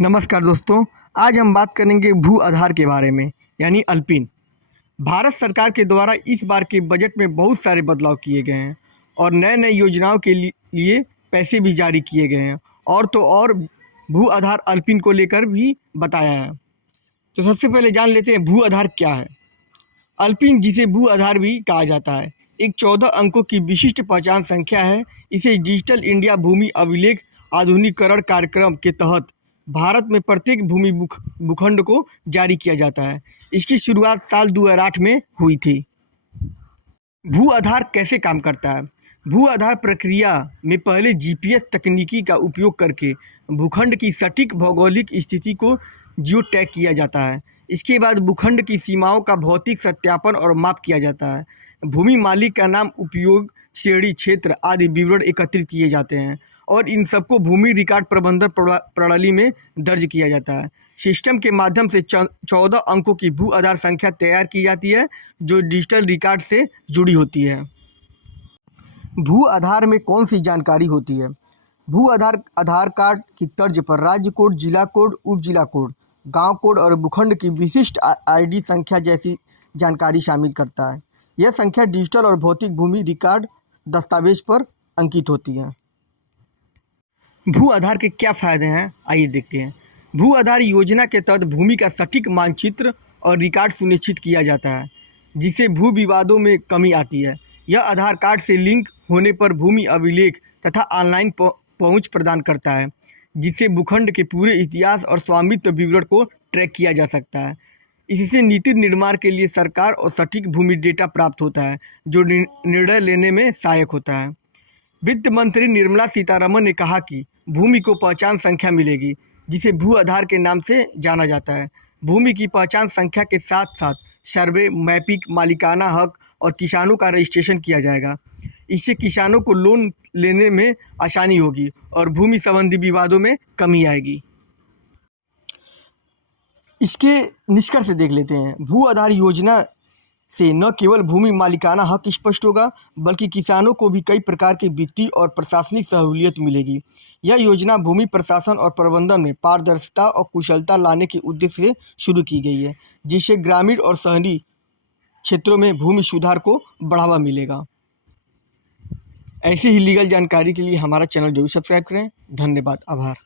नमस्कार दोस्तों, आज हम बात करेंगे भू आधार के बारे में यानी अल्पिन। भारत सरकार के द्वारा इस बार के बजट में बहुत सारे बदलाव किए गए हैं और नए नए योजनाओं के लिए पैसे भी जारी किए गए हैं और भू आधार अल्पिन को लेकर भी बताया है। तो सबसे पहले जान लेते हैं भू आधार क्या है। अल्पिन, जिसे भू आधार भी कहा जाता है, एक 14 अंकों की विशिष्ट पहचान संख्या है। इसे डिजिटल इंडिया भूमि अभिलेख आधुनिकीकरण कार्यक्रम के तहत भारत में प्रत्येक भूमि भूखंड को जारी किया जाता है। इसकी शुरुआत साल 2008 में हुई थी। भू आधार कैसे काम करता है? भू आधार प्रक्रिया में पहले जीपीएस तकनीकी का उपयोग करके भूखंड की सटीक भौगोलिक स्थिति को जियो टैग किया जाता है। इसके बाद भूखंड की सीमाओं का भौतिक सत्यापन और माप किया जाता है। भूमि मालिक का नाम, उपयोग, श्रेणी, क्षेत्र आदि विवरण एकत्रित किए जाते हैं और इन सबको भूमि रिकॉर्ड प्रबंधन प्रणाली में दर्ज किया जाता है। सिस्टम के माध्यम से 14 अंकों की भू आधार संख्या तैयार की जाती है जो डिजिटल रिकॉर्ड से जुड़ी होती है। भू आधार में कौन सी जानकारी होती है? भू आधार कार्ड की तर्ज पर राज्य कोड, जिला कोड, उप जिला कोड, गांव कोड और भूखंड की विशिष्ट आईडी संख्या जैसी जानकारी शामिल करता है। यह संख्या डिजिटल और भौतिक भूमि रिकॉर्ड दस्तावेज पर अंकित होती है। भू आधार के क्या फायदे हैं, आइए देखते हैं। भू आधार योजना के तहत भूमि का सटीक मानचित्र और रिकॉर्ड सुनिश्चित किया जाता है, जिससे भू विवादों में कमी आती है। यह आधार कार्ड से लिंक होने पर भूमि अभिलेख तथा ऑनलाइन पहुंच प्रदान करता है, जिससे भूखंड के पूरे इतिहास और स्वामित्व विवरण को ट्रैक किया जा सकता है। इससे नीति निर्माण के लिए सरकार और सटीक भूमि डेटा प्राप्त होता है, जो निर्णय लेने में सहायक होता है। वित्त मंत्री निर्मला सीतारमण ने कहा कि भूमि को पहचान संख्या मिलेगी, जिसे भू आधार के नाम से जाना जाता है। भूमि की पहचान संख्या के साथ साथ सर्वे, मैपिंग, मालिकाना हक और किसानों का रजिस्ट्रेशन किया जाएगा। इससे किसानों को लोन लेने में आसानी होगी और भूमि संबंधी विवादों में कमी आएगी। इसके निष्कर्ष देख लेते हैं। भू आधार योजना से न केवल भूमि मालिकाना हक स्पष्ट होगा, बल्कि किसानों को भी कई प्रकार की वित्तीय और प्रशासनिक सहूलियत मिलेगी। यह योजना भूमि प्रशासन और प्रबंधन में पारदर्शिता और कुशलता लाने के उद्देश्य से शुरू की गई है, जिससे ग्रामीण और शहरी क्षेत्रों में भूमि सुधार को बढ़ावा मिलेगा। ऐसी ही लीगल जानकारी के लिए हमारा चैनल जरूर सब्सक्राइब करें। धन्यवाद, आभार।